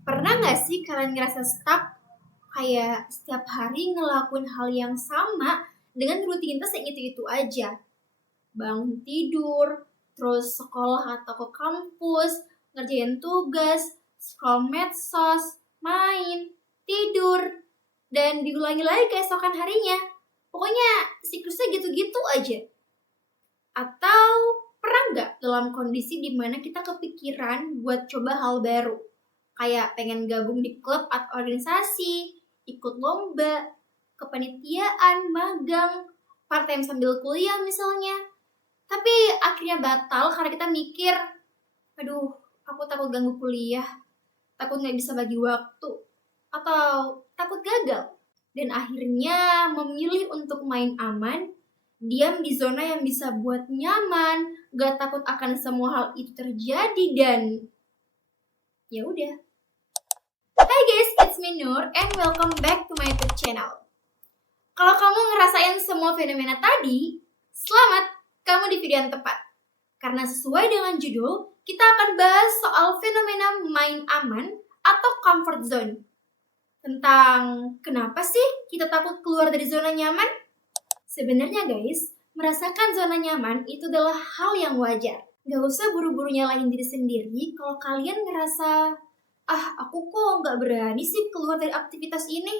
Pernah nggak sih kalian ngerasa stuck kayak setiap hari ngelakuin hal yang sama dengan rutinitas yang itu-itu aja? Bangun tidur, terus sekolah atau ke kampus, ngerjain tugas, scroll medsos, main, tidur, dan diulangi lagi keesokan harinya. Pokoknya siklusnya gitu-gitu aja. Atau pernah nggak dalam kondisi dimana kita kepikiran buat coba hal baru? Kayak pengen gabung di klub atau organisasi, ikut lomba, kepanitiaan, magang, part-time sambil kuliah misalnya. Tapi akhirnya batal karena kita mikir, aduh, aku takut ganggu kuliah, takut nggak bisa bagi waktu, atau takut gagal. Dan akhirnya memilih untuk main aman, diam di zona yang bisa buat nyaman, gak takut akan semua hal itu terjadi, dan ya udah. Hai guys, it's me Nur and welcome back to my YouTube channel. Kalau kamu ngerasain semua fenomena tadi, selamat, kamu di video yang tepat. Karena sesuai dengan judul, kita akan bahas soal fenomena main aman atau comfort zone. Tentang kenapa sih kita takut keluar dari zona nyaman? Sebenarnya guys, merasakan zona nyaman itu adalah hal yang wajar. Gak usah buru-buru nyalahin diri sendiri kalau kalian ngerasa, aku kok gak berani sih keluar dari aktivitas ini.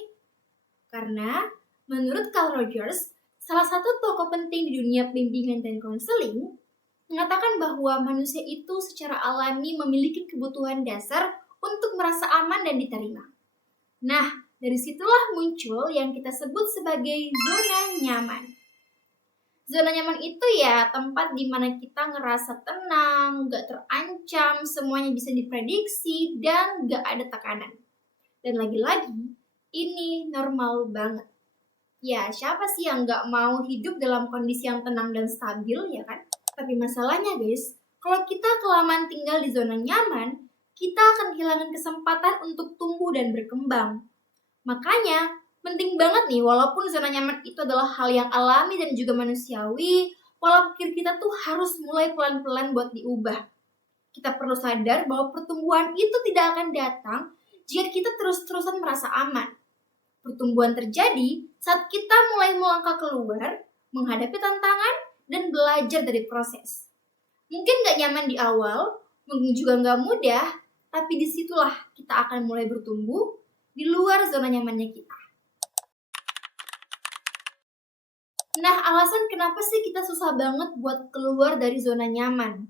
Karena menurut Carl Rogers, salah satu tokoh penting di dunia bimbingan dan konseling, mengatakan bahwa manusia itu secara alami memiliki kebutuhan dasar untuk merasa aman dan diterima. Nah, dari situlah muncul yang kita sebut sebagai zona nyaman. Zona nyaman itu ya tempat di mana kita ngerasa tenang, gak terancam, semuanya bisa diprediksi, dan gak ada tekanan. Dan lagi-lagi, ini normal banget. Ya, siapa sih yang gak mau hidup dalam kondisi yang tenang dan stabil, ya kan? Tapi masalahnya guys, kalau kita kelamaan tinggal di zona nyaman, kita akan kehilangan kesempatan untuk tumbuh dan berkembang. Makanya, penting banget nih, walaupun zona nyaman itu adalah hal yang alami dan juga manusiawi, pola pikir kita tuh harus mulai pelan-pelan buat diubah. Kita perlu sadar bahwa pertumbuhan itu tidak akan datang jika kita terus-terusan merasa aman. Pertumbuhan terjadi saat kita mulai melangkah keluar, menghadapi tantangan, dan belajar dari proses. Mungkin gak nyaman di awal, mungkin juga gak mudah, tapi disitulah kita akan mulai bertumbuh di luar zona nyamannya kita. Nah, alasan kenapa sih kita susah banget buat keluar dari zona nyaman?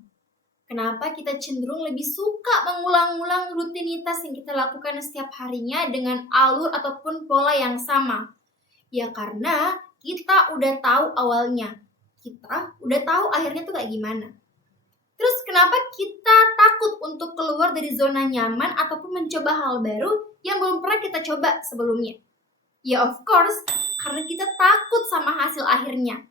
Kenapa kita cenderung lebih suka mengulang-ulang rutinitas yang kita lakukan setiap harinya dengan alur ataupun pola yang sama? Ya karena kita udah tahu awalnya, kita udah tahu akhirnya tuh kayak gimana. Terus kenapa kita takut untuk keluar dari zona nyaman ataupun mencoba hal baru yang belum pernah kita coba sebelumnya? Ya of course, karena kita takut sama hasil akhirnya.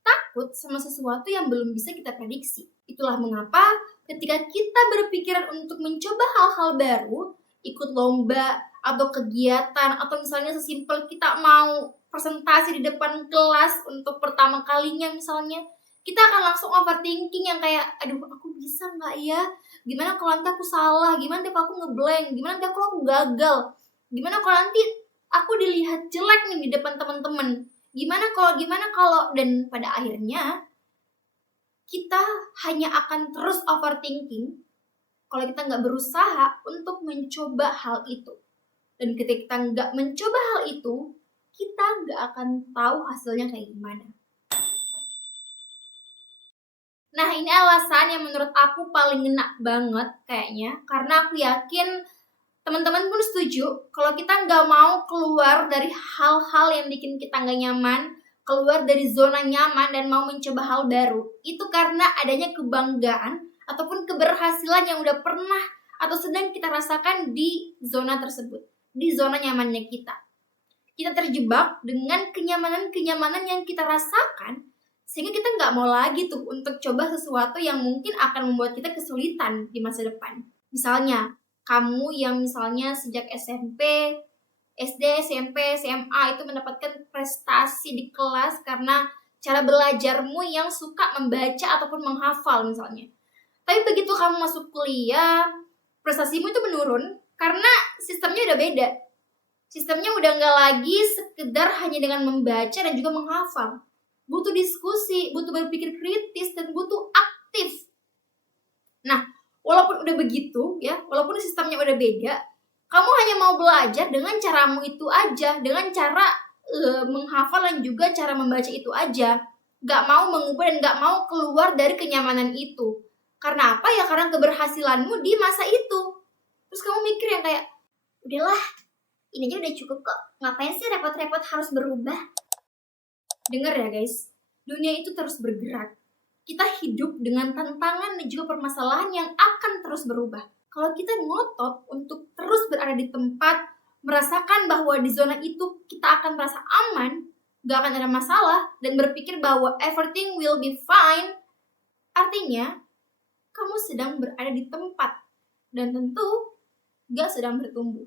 Takut sama sesuatu yang belum bisa kita prediksi. Itulah mengapa ketika kita berpikiran untuk mencoba hal-hal baru, ikut lomba atau kegiatan, atau misalnya sesimpel kita mau presentasi di depan kelas untuk pertama kalinya misalnya, kita akan langsung overthinking yang kayak, aduh aku bisa gak ya? Gimana kalau nanti aku salah? Gimana nanti kalau aku ngeblank? Gimana nanti kalau aku gagal? Gimana kalau nanti aku dilihat jelek nih di depan teman-teman? Gimana kalau, dan pada akhirnya kita hanya akan terus overthinking kalau kita nggak berusaha untuk mencoba hal itu. Dan ketika kita nggak mencoba hal itu, kita nggak akan tahu hasilnya kayak gimana. Nah, ini alasan yang menurut aku paling ngena banget kayaknya. Karena aku yakin teman-teman pun setuju kalau kita nggak mau keluar dari hal-hal yang bikin kita nggak nyaman, keluar dari zona nyaman dan mau mencoba hal baru. Itu karena adanya kebanggaan ataupun keberhasilan yang udah pernah atau sedang kita rasakan di zona tersebut, di zona nyamannya kita. Kita terjebak dengan kenyamanan-kenyamanan yang kita rasakan, sehingga kita nggak mau lagi tuh untuk coba sesuatu yang mungkin akan membuat kita kesulitan di masa depan. Misalnya, kamu yang misalnya sejak SMP, SD, SMP, SMA itu mendapatkan prestasi di kelas karena cara belajarmu yang suka membaca ataupun menghafal misalnya. Tapi begitu kamu masuk kuliah, prestasimu itu menurun karena udah beda. Sistemnya udah nggak lagi sekedar hanya dengan membaca dan juga menghafal. Butuh diskusi, butuh berpikir kritis, dan butuh aktif. Nah, walaupun udah begitu ya, walaupun sistemnya udah beda, kamu hanya mau belajar dengan caramu itu aja, dengan cara menghafal dan juga cara membaca itu aja. Gak mau mengubah dan gak mau keluar dari kenyamanan itu. Karena apa ya? Karena keberhasilanmu di masa itu. Terus kamu mikir yang kayak, udahlah, ini aja udah cukup kok. Ngapain sih repot-repot harus berubah? Dengar ya guys, dunia itu terus bergerak. Kita hidup dengan tantangan dan juga permasalahan yang akan terus berubah. Kalau kita ngotot untuk terus berada di tempat, merasakan bahwa di zona itu kita akan merasa aman, gak akan ada masalah, dan berpikir bahwa everything will be fine, artinya kamu sedang berada di tempat, dan tentu gak sedang bertumbuh.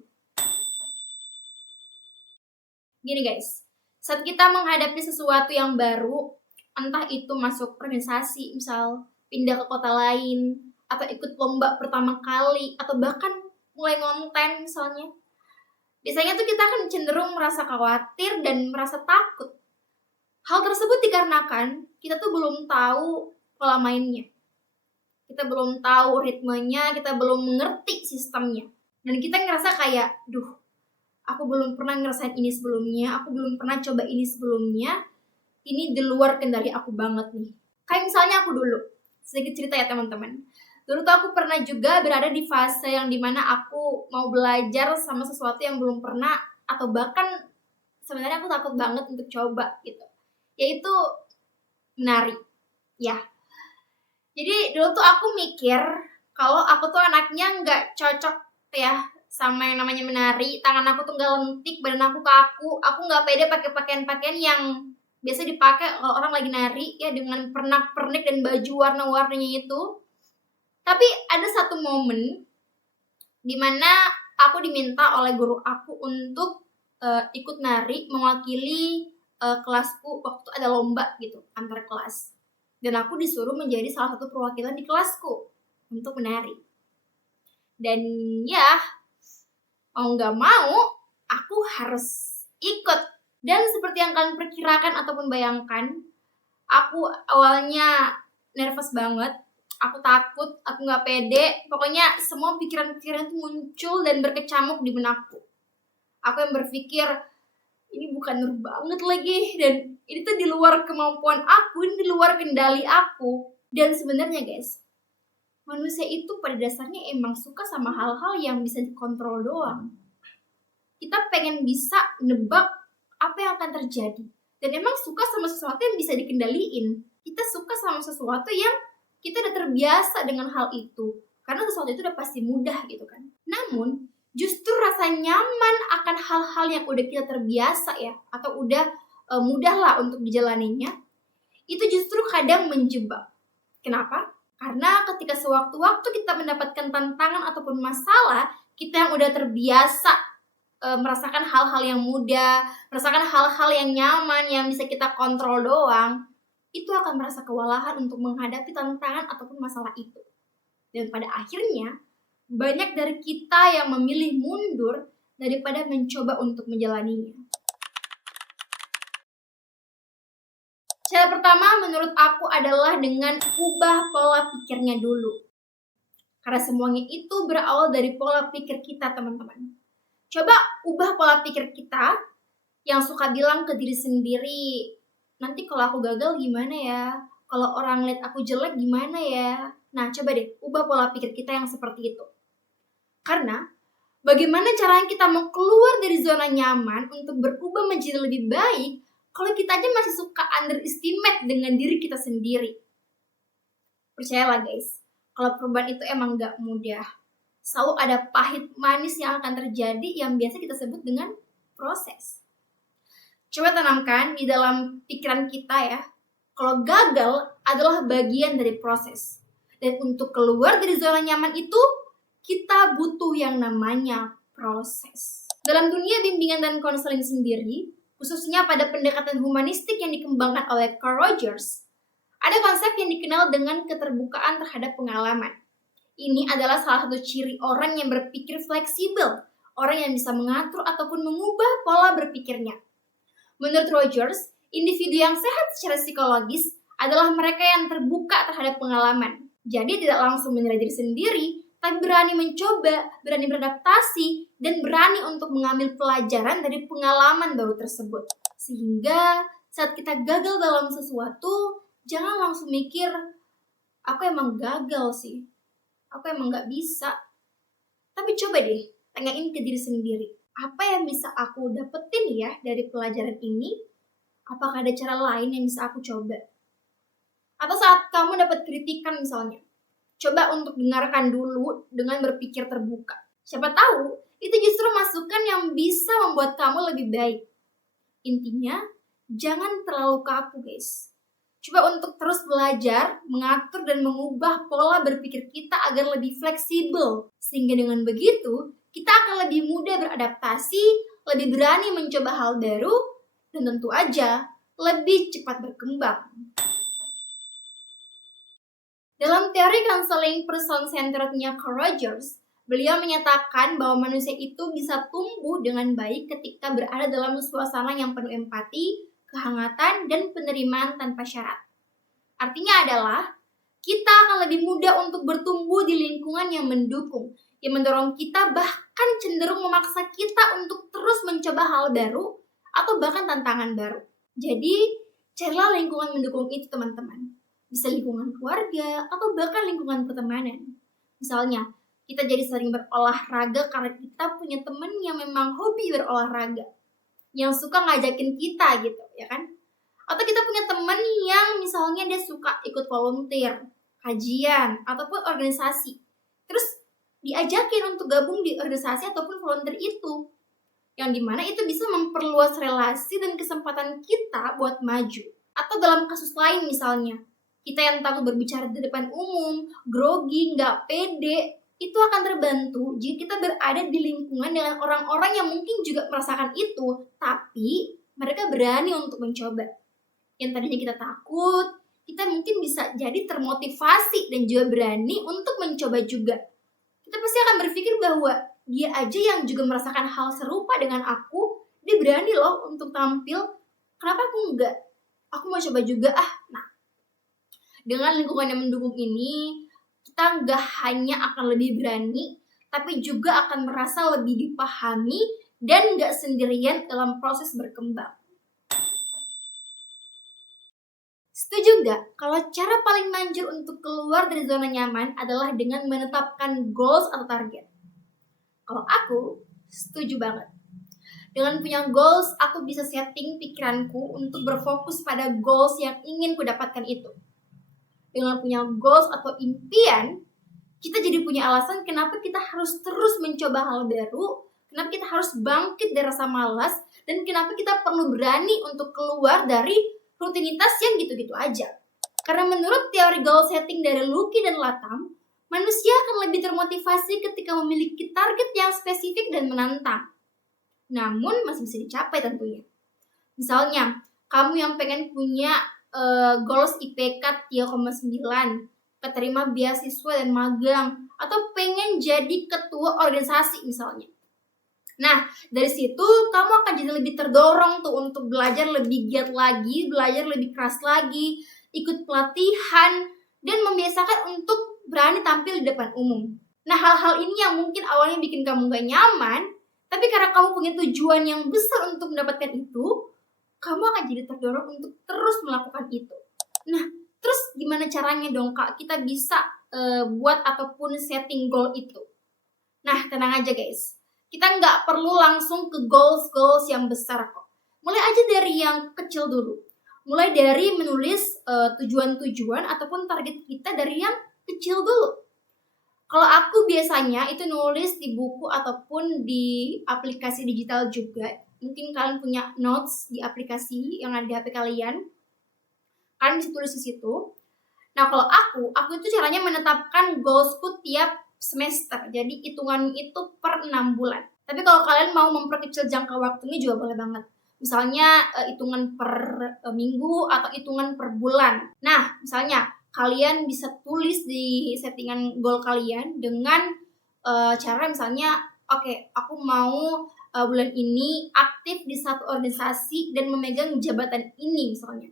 Gini guys, saat kita menghadapi sesuatu yang baru, entah itu masuk organisasi, misal pindah ke kota lain, atau ikut lomba pertama kali, atau bahkan mulai ngonten misalnya, biasanya tuh kita akan cenderung merasa khawatir dan merasa takut. Hal tersebut dikarenakan kita tuh belum tahu pola mainnya. Kita belum tahu ritmenya, kita belum mengerti sistemnya. Dan kita ngerasa kayak, aku belum pernah ngerasain ini sebelumnya, aku belum pernah coba ini sebelumnya, ini di luar kendali aku banget nih. Kayak misalnya aku dulu, sedikit cerita ya teman-teman. Dulu tuh aku pernah juga berada di fase yang dimana aku mau belajar sama sesuatu yang belum pernah, atau bahkan sebenarnya aku takut banget untuk coba gitu. Yaitu menari. Ya. Jadi dulu tuh aku mikir kalau aku tuh anaknya nggak cocok ya sama yang namanya menari. Tangan aku tuh nggak lentik, badan aku kaku, aku nggak pede pakai pakaian-pakaian yang biasa dipakai kalau orang lagi nari ya, dengan pernak-pernik dan baju warna-warninya itu. Tapi ada satu momen dimana aku diminta oleh guru aku untuk ikut nari mewakili kelasku waktu ada lomba gitu antar kelas, dan aku disuruh menjadi salah satu perwakilan di kelasku untuk menari. Dan ya mau nggak mau aku harus ikut. Dan seperti yang kalian perkirakan ataupun bayangkan, aku awalnya nervous banget, aku takut, aku nggak pede, pokoknya semua pikiran-pikiran itu muncul dan berkecamuk di benakku. Aku yang berpikir, ini bukan Nur banget lagi, dan ini tuh di luar kemampuan aku, ini di luar kendali aku. Dan sebenarnya guys, manusia itu pada dasarnya emang suka sama hal-hal yang bisa dikontrol doang. Kita pengen bisa nebak apa yang akan terjadi, dan emang suka sama sesuatu yang bisa dikendaliin. Kita suka sama sesuatu yang kita udah terbiasa dengan hal itu, karena sesuatu itu udah pasti mudah gitu kan. Namun justru rasa nyaman akan hal-hal yang udah kita terbiasa ya, atau udah mudah lah untuk dijalaninya, itu justru kadang menjebak. Kenapa? Karena ketika sewaktu-waktu kita mendapatkan tantangan ataupun masalah, kita yang udah terbiasa merasakan hal-hal yang mudah, merasakan hal-hal yang nyaman, yang bisa kita kontrol doang, itu akan merasa kewalahan untuk menghadapi tantangan ataupun masalah itu. Dan pada akhirnya, banyak dari kita yang memilih mundur daripada mencoba untuk menjalaninya. Cara pertama menurut aku adalah dengan ubah pola pikirnya dulu. Karena semuanya itu berawal dari pola pikir kita, teman-teman. Coba ubah pola pikir kita yang suka bilang ke diri sendiri, nanti kalau aku gagal gimana ya? Kalau orang lihat aku jelek gimana ya? Nah, coba deh ubah pola pikir kita yang seperti itu. Karena bagaimana caranya kita mau keluar dari zona nyaman untuk berubah menjadi lebih baik kalau kita aja masih suka underestimate dengan diri kita sendiri? Percayalah guys, kalau perubahan itu emang gak mudah. Selalu ada pahit manis yang akan terjadi yang biasa kita sebut dengan proses. Coba tanamkan di dalam pikiran kita ya, kalau gagal adalah bagian dari proses. Dan untuk keluar dari zona nyaman itu, kita butuh yang namanya proses. Dalam dunia bimbingan dan konseling sendiri, khususnya pada pendekatan humanistik yang dikembangkan oleh Carl Rogers, ada konsep yang dikenal dengan keterbukaan terhadap pengalaman. Ini adalah salah satu ciri orang yang berpikir fleksibel, orang yang bisa mengatur ataupun mengubah pola berpikirnya. Menurut Rogers, individu yang sehat secara psikologis adalah mereka yang terbuka terhadap pengalaman. Jadi tidak langsung menyerah diri sendiri, tapi berani mencoba, berani beradaptasi, dan berani untuk mengambil pelajaran dari pengalaman baru tersebut. Sehingga saat kita gagal dalam sesuatu, jangan langsung mikir, aku emang gagal sih, aku emang gak bisa. Tapi coba deh, tanyain ke diri sendiri, apa yang bisa aku dapetin ya dari pelajaran ini? Apakah ada cara lain yang bisa aku coba? Atau saat kamu dapat kritikan misalnya, coba untuk dengarkan dulu dengan berpikir terbuka. Siapa tahu, itu justru masukan yang bisa membuat kamu lebih baik. Intinya, jangan terlalu kaku guys. Coba untuk terus belajar, mengatur dan mengubah pola berpikir kita agar lebih fleksibel. Sehingga dengan begitu, kita akan lebih mudah beradaptasi, lebih berani mencoba hal baru, dan tentu aja lebih cepat berkembang. Dalam teori counseling person-centerednya Carl Rogers, beliau menyatakan bahwa manusia itu bisa tumbuh dengan baik ketika berada dalam suasana yang penuh empati, kehangatan, dan penerimaan tanpa syarat. Artinya adalah, kita akan lebih mudah untuk bertumbuh di lingkungan yang mendukung, yang mendorong kita bahkan cenderung memaksa kita untuk terus mencoba hal baru atau bahkan tantangan baru. Jadi, carilah lingkungan mendukung itu teman-teman. Bisa lingkungan keluarga atau bahkan lingkungan pertemanan. Misalnya, kita jadi sering berolahraga karena kita punya teman yang memang hobi berolahraga, yang suka ngajakin kita gitu, ya kan? Atau kita punya teman yang misalnya dia suka ikut volunteer, kajian, ataupun organisasi. Terus diajakin untuk gabung di organisasi ataupun volunteer itu. Yang dimana itu bisa memperluas relasi dan kesempatan kita buat maju. Atau dalam kasus lain misalnya, kita yang takut berbicara di depan umum, grogi, nggak pede, itu akan terbantu jika kita berada di lingkungan dengan orang-orang yang mungkin juga merasakan itu, tapi mereka berani untuk mencoba. Yang tadinya kita takut, kita mungkin bisa jadi termotivasi dan juga berani untuk mencoba juga. Kita pasti akan berpikir bahwa dia aja yang juga merasakan hal serupa dengan aku, dia berani loh untuk tampil, kenapa aku enggak? Aku mau coba juga Nah, dengan lingkungan yang mendukung ini, kita nggak hanya akan lebih berani, tapi juga akan merasa lebih dipahami dan nggak sendirian dalam proses berkembang. Setuju nggak kalau cara paling manjur untuk keluar dari zona nyaman adalah dengan menetapkan goals atau target? Kalau aku, setuju banget. Dengan punya goals, aku bisa setting pikiranku untuk berfokus pada goals yang ingin ku dapatkan itu. Dengan punya goals atau impian, kita jadi punya alasan kenapa kita harus terus mencoba hal baru, kenapa kita harus bangkit dari rasa malas, dan kenapa kita perlu berani untuk keluar dari rutinitas yang gitu-gitu aja. Karena menurut teori goal setting dari Lucky dan Latham, manusia akan lebih termotivasi ketika memiliki target yang spesifik dan menantang. Namun masih bisa dicapai tentunya. Misalnya, kamu yang pengen punya goals IPK 3,9, keterima beasiswa dan magang, atau pengen jadi ketua organisasi misalnya. Nah, dari situ kamu akan jadi lebih terdorong tuh untuk belajar lebih giat lagi, belajar lebih keras lagi, ikut pelatihan, dan membiasakan untuk berani tampil di depan umum. Nah, hal-hal ini yang mungkin awalnya bikin kamu gak nyaman, tapi karena kamu punya tujuan yang besar untuk mendapatkan itu, kamu akan jadi terdorong untuk terus melakukan itu. Nah, terus gimana caranya dong Kak kita bisa buat ataupun setting goal itu? Nah, tenang aja guys. Kita nggak perlu langsung ke goals yang besar kok. Mulai aja dari yang kecil dulu. Mulai dari menulis tujuan-tujuan ataupun target kita dari yang kecil dulu. Kalau aku biasanya itu nulis di buku ataupun di aplikasi digital juga. Mungkin kalian punya notes di aplikasi yang ada di HP kalian. Kalian bisa tulis di situ. Nah, kalau aku itu caranya menetapkan goalsku tiap semester. Jadi hitungan itu per 6 bulan. Tapi kalau kalian mau memperkecil jangka waktunya juga boleh banget. Misalnya hitungan per minggu atau hitungan per bulan. Nah, misalnya kalian bisa tulis di settingan goal kalian dengan cara misalnya oke, aku mau bulan ini aktif di satu organisasi dan memegang jabatan ini misalnya.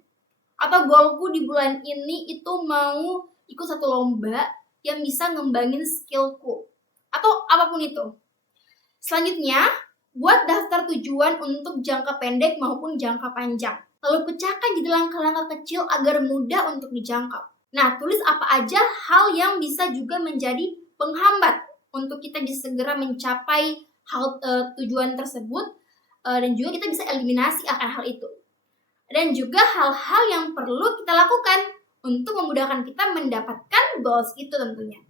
Atau goalku di bulan ini itu mau ikut satu lomba yang bisa ngembangin skillku. Atau apapun itu. Selanjutnya, buat daftar tujuan untuk jangka pendek maupun jangka panjang. Lalu pecahkan jadi langkah-langkah kecil agar mudah untuk dijangkau. Nah, tulis apa aja hal yang bisa juga menjadi penghambat untuk kita bisa segera mencapai tujuan tersebut, dan juga kita bisa eliminasi akan hal itu. Dan juga hal-hal yang perlu kita lakukan untuk memudahkan kita mendapatkan goals itu tentunya.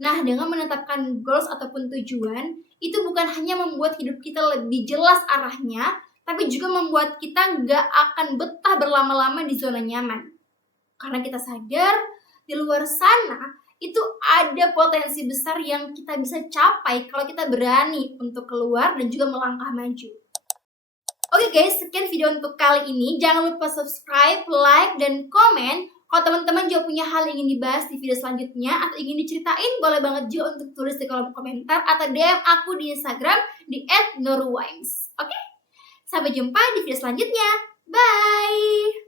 Nah, dengan menetapkan goals ataupun tujuan, itu bukan hanya membuat hidup kita lebih jelas arahnya, tapi juga membuat kita nggak akan betah berlama-lama di zona nyaman. Karena kita sadar, di luar sana, itu ada potensi besar yang kita bisa capai kalau kita berani untuk keluar dan juga melangkah maju. Oke guys, sekian video untuk kali ini. Jangan lupa subscribe, like, dan komen. Kalau teman-teman juga punya hal yang ingin dibahas di video selanjutnya atau ingin diceritain, boleh banget juga untuk tulis di kolom komentar atau DM aku di Instagram di @nurwimes. Oke? Sampai jumpa di video selanjutnya. Bye!